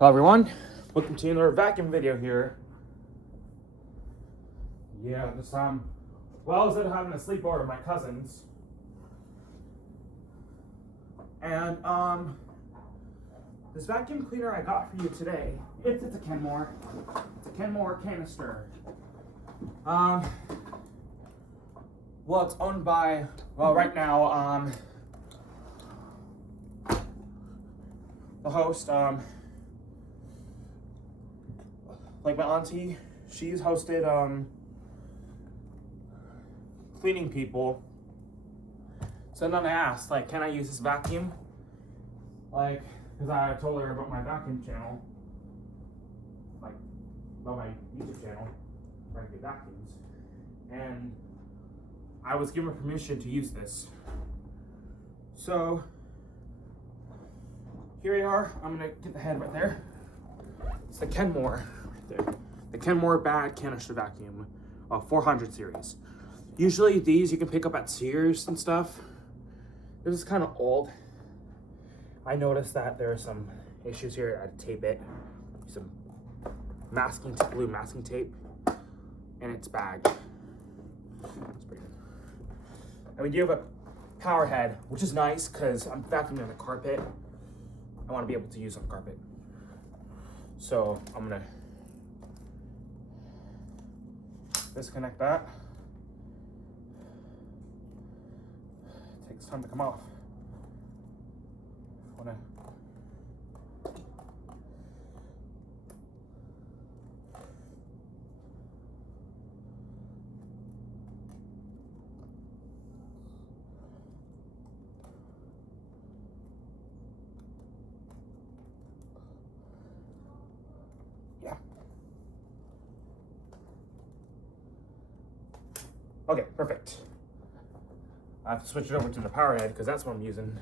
Hello everyone, welcome to another vacuum video here. Yeah, this time, well, I was at having a sleepover at my cousin's. And, this vacuum cleaner I got for you today, it's a Kenmore. It's a Kenmore Canister. Well, it's owned by, well, right now, the host, like my auntie, she's hosted, cleaning people. So then I asked, like, can I use this vacuum? Like, because I told her about my vacuum channel, like, about my YouTube channel, where I get vacuums. And I was given permission to use this. So, here we are. I'm gonna get the head right there. It's the Kenmore right there. The Kenmore bag canister vacuum, 400 series. Usually these you can pick up at Sears and stuff. This is kind of old. I noticed that there are some issues here. I had to tape it. Some blue masking tape, and its bag. That's pretty good. And we do have a power head, which is nice because I'm vacuuming on the carpet. I want to be able to use on carpet. So I'm gonna disconnect that. It takes time to come off. Yeah. Okay, perfect. I have to switch it over to the power head because that's what I'm using.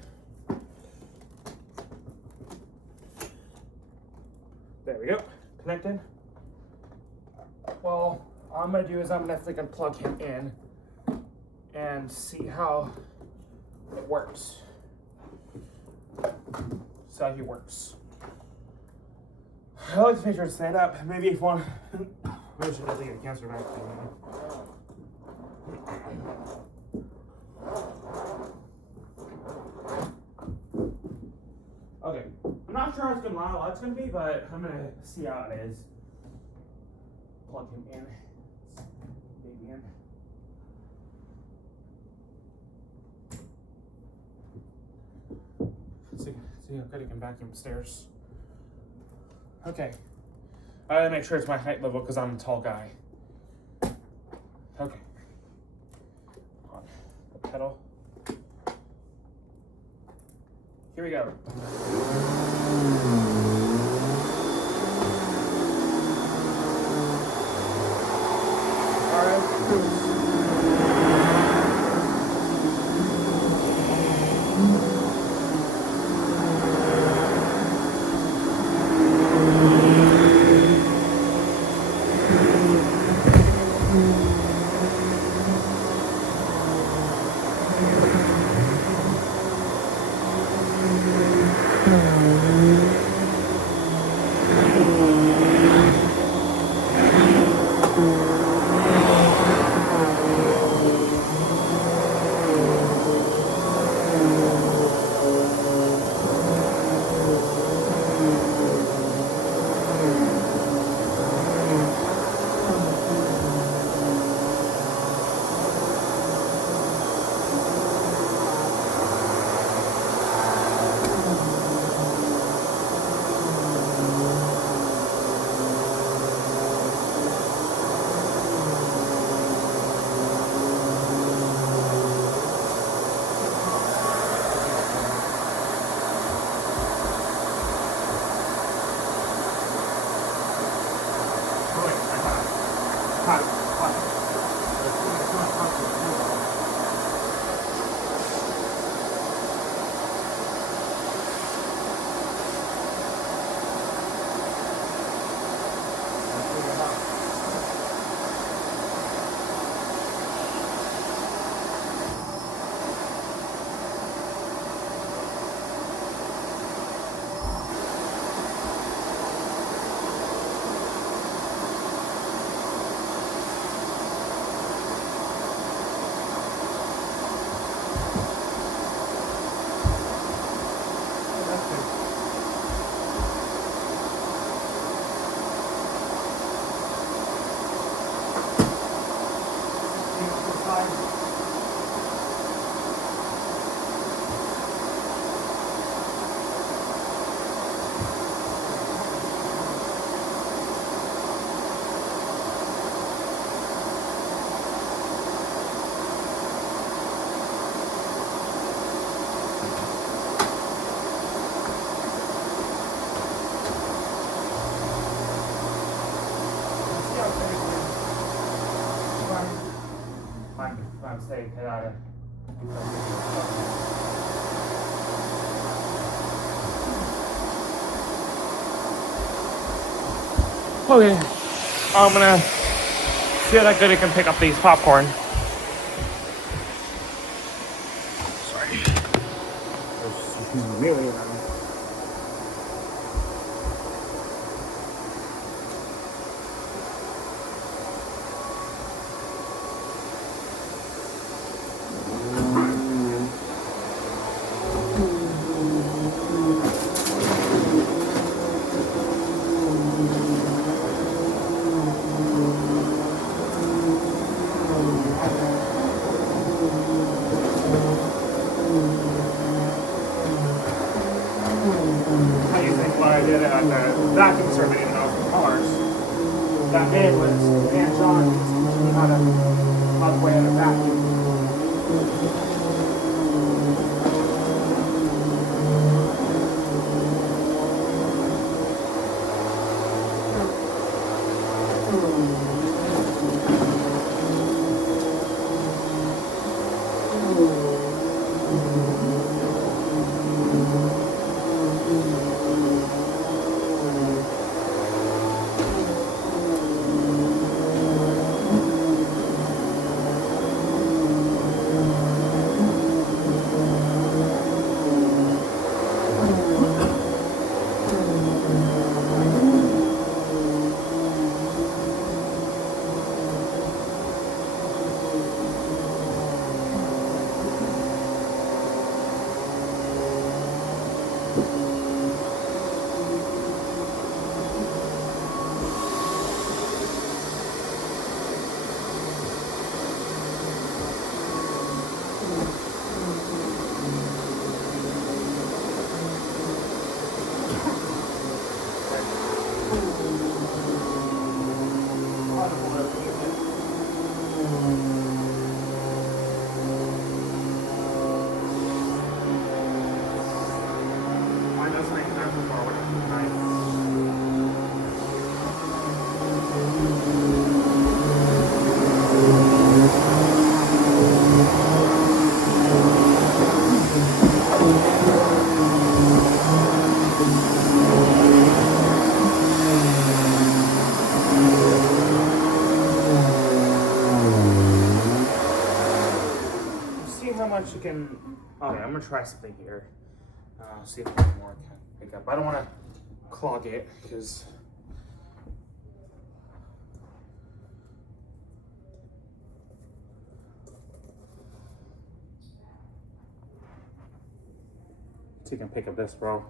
There we go, connected. Well, all I'm gonna do is I'm definitely gonna plug him in and see how it works. See how he works. I like to make sure to stand up. Maybe if one, maybe I should definitely get a cancer vaccine. Okay, I'm not sure how loud it's gonna be, but I'm gonna see how it is. Plug him in. Baby in. See how good he can vacuum upstairs. Okay. I gotta make sure it's my height level because I'm a tall guy. Okay. On the pedal. Here we go. All right, cruise. I'm saying, okay, I'm gonna see how good it can pick up these popcorn. Sorry. There's really loud. I did it at the vacuum survey when I was in cars. That day was hands-on, teaching me how to operate a vacuum. Much you can. Okay, I'm gonna try something here. See if more can pick up. I don't want to clog it because see if you can pick up this, bro.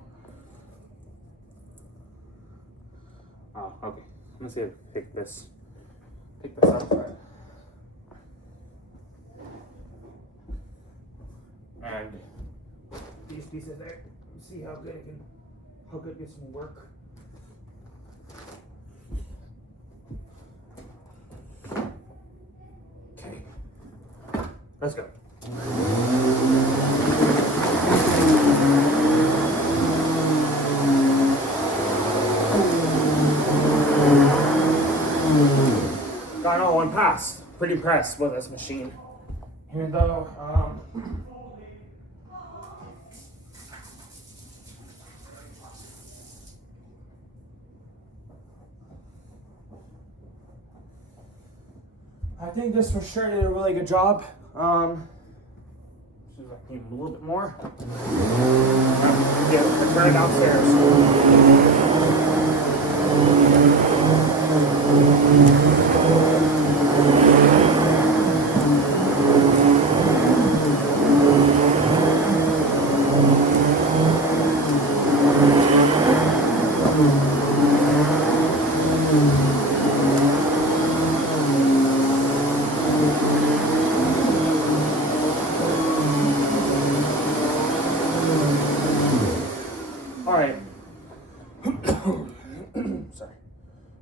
Oh, okay. I'm gonna see if I pick this up, right? And these pieces there, see how good this will work. Okay, let's go. Got all one pass. Pretty impressed with this machine. Even though, I think this for sure did a really good job. Just like a little bit more. Yeah, let's turn it downstairs.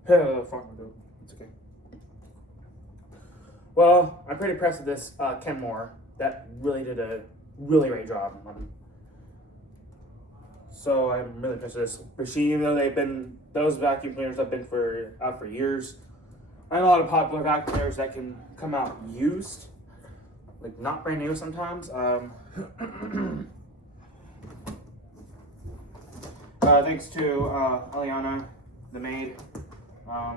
It's okay. Well, I'm pretty impressed with this Kenmore. That really did a really great job. So I'm really impressed with this machine, even though those vacuum cleaners have been out for years. I know a lot of popular vacuum cleaners that can come out used, like not brand new sometimes. Thanks to Eliana, the maid. I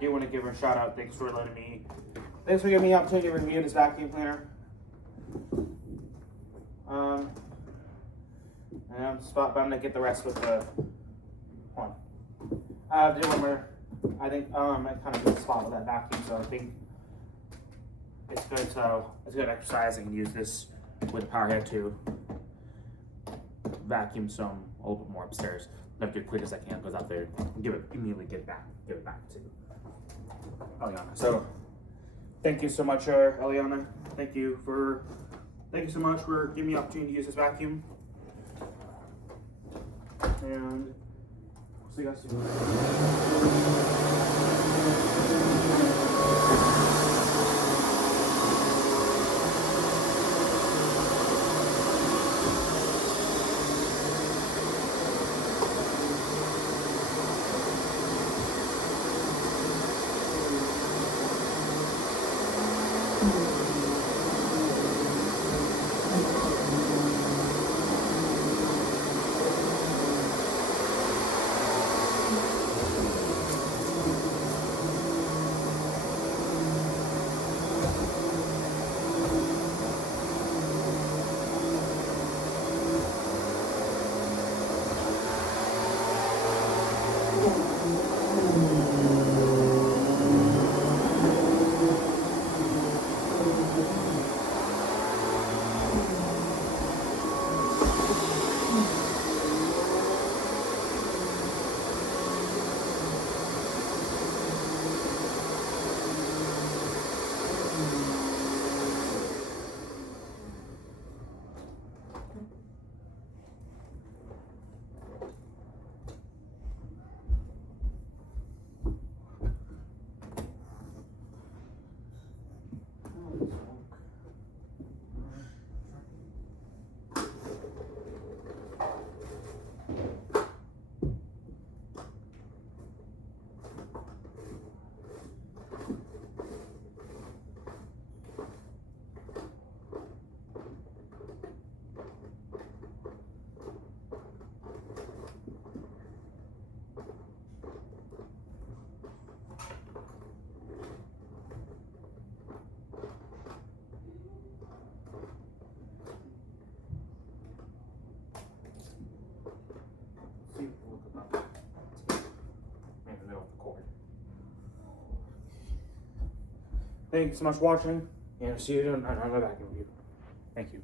do want to give her a shout out. Thanks for giving me the opportunity to review this vacuum cleaner. And I'm gonna get the rest with the one. I did one more. I think I kind of good spot with that vacuum, so I think it's good. So it's good exercise. I can use this with a power head to vacuum some a little bit more upstairs. Not as quick as I can, goes out there, give it back to Eliana. So thank you so much, Eliana. Thank you so much for giving me the opportunity to use this vacuum. And we'll see you guys soon. Thank you so much for watching, and see you in another vacuum review. Thank you.